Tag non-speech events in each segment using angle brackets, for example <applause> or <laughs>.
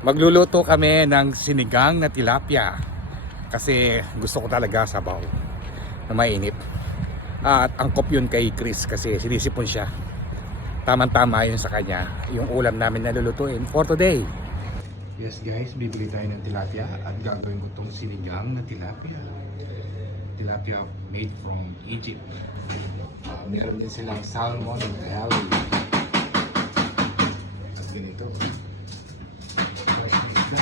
Magluluto kami ng sinigang na tilapia. Kasi gusto ko talaga sabaw na mainit. At angkop yun kay Chris kasi sinisipon siya. Tamang-tama yun sa kanya. Yung ulam namin na lulutuin for today. Yes guys, bibili tayo ng tilapia at gagawin ko tong sinigang na tilapia. Tilapia made from Egypt. Ah, meron din silang salmon belly. At ganito. Fresh na isda.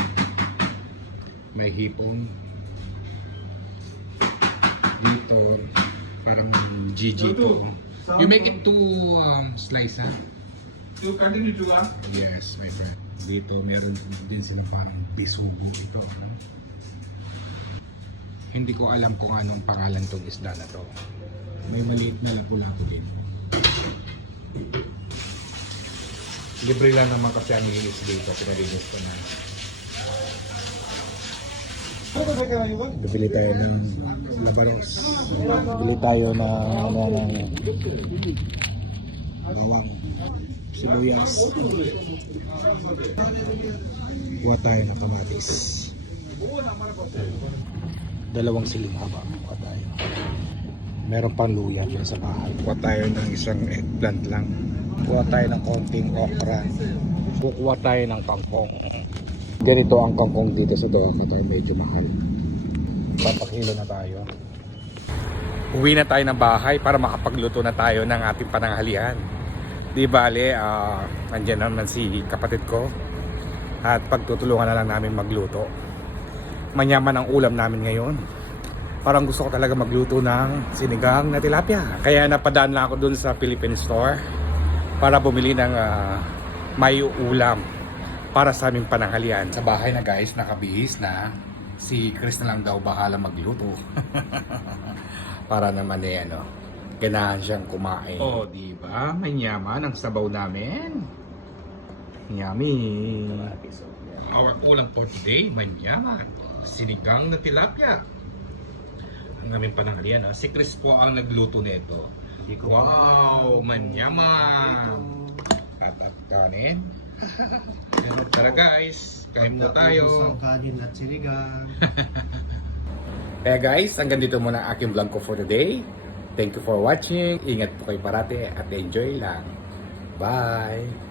May hipon. Dito, parang GG to. You make it two um, slice, ha? You continue to Yes, my friend. Dito, meron din sila parang bisugo ito. No? Hindi ko alam kung anong pangalan tong isda na to. May maliit na lapu-lapu din. Libre lang naman kasi ang linis dito. Pinalinis ko na. Bibili tayo ng labanos. Bibili tayo ng ano ng bawang sibuyas. Kuha tayo ng kamatis. Dalawang siling haba. Kuha tayo. Meron pang luya dyan sa bahay. Kuha tayo ng isang eggplant lang. Kuha tayo ng konting okra. Kukuha tayo ng kangkong. Ganito ang kangkong dito sa Doha tayo medyo mahal. Papakilo na tayo. Uwi na tayo ng bahay para makapagluto na tayo ng ating pananghalian. Di bale, ah, andyan naman si kapatid ko. At pagtutulungan na lang namin magluto. Manyaman ang ulam namin ngayon. Parang gusto ko talaga magluto ng sinigang na tilapia. Kaya napadaan lang ako dun sa Philippine Store para bumili ng ah, may ulam para sa aming pananghalian. Sa bahay na guys, nakabihis na. Si Chris na lang daw bahala magluto. <laughs> para naman eh ano, ganahan siyang kumain. Oh, di ba? Manyaman ang sabaw namin. Yummy. Our ulam for today, manyaman. Sinigang na tilapia. Ang aming pananghalian. ah. Si Chris po ang nagluto nito. Wow, manyaman. At at kanin. Tara guys, kain muna tayo. Kanin at sinigang. <laughs> Kaya guys, hanggang dito muna ang aking vlog ko for today. Thank you for watching. Ingat po kayo parati at enjoy lang. Bye!